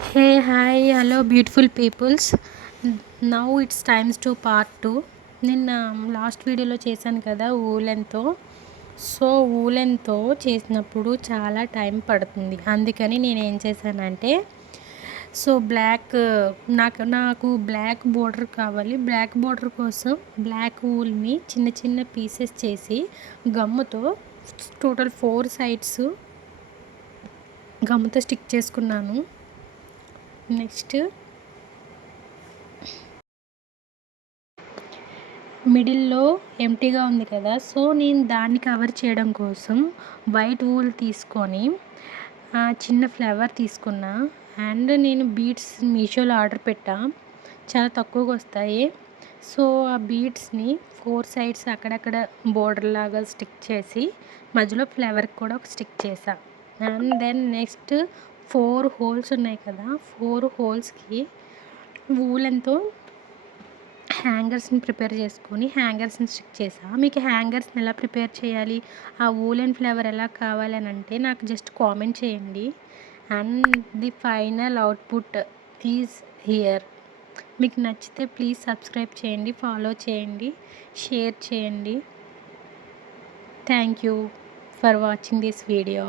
Hey, hi, hello, beautiful peoples. Now it's times to part 2. నిన్న last వీడియోలో చేశాను కదా ఊలెన్తో. సో ఊలెన్తో చేసినప్పుడు చాలా టైం పడుతుంది. అందుకని నేను ఏం చేశానంటే నాకు బ్లాక్ బోర్డర్ కావాలి. బ్లాక్ బోర్డర్ కోసం బ్లాక్ ఊల్ని చిన్న చిన్న పీసెస్ చేసి గమ్ముతో టోటల్ 4 సైడ్స్ గమ్ముతో స్టిక్ చేసుకున్నాను. నెక్స్ట్ మిడిల్లో ఎంటీగా ఉంది కదా, సో నేను దాన్ని కవర్ చేయడం కోసం వైట్ వూల్ తీసుకొని చిన్న ఫ్లవర్ తీసుకున్నా. అండ్ నేను బీడ్స్ మీషోలో ఆర్డర్ పెట్టా, చాలా తక్కువగా వస్తాయి. సో ఆ బీడ్స్ని 4 సైడ్స్ అక్కడక్కడ బోర్డర్ లాగా స్టిక్ చేసి మధ్యలో ఫ్లవర్కి కూడా ఒక స్టిక్ చేసా. అండ్ దెన్ నెక్స్ట్ 4 హోల్స్ ఉన్నాయి కదా, 4 హోల్స్కి వూలెన్తో హ్యాంగర్స్ని ప్రిపేర్ చేసుకొని హ్యాంగర్స్ని స్టిక్ చేసా. మీకు హ్యాంగర్స్ని ఎలా ప్రిపేర్ చేయాలి, ఆ వూలెన్ ఫ్లేవర్ ఎలా కావాలి అని అంటే నాకు జస్ట్ కామెంట్ చేయండి. And the final output is here. మీకు నచ్చితే ప్లీజ్ సబ్స్క్రైబ్ చేయండి, ఫాలో చేయండి, షేర్ చేయండి. Thank you for watching this video.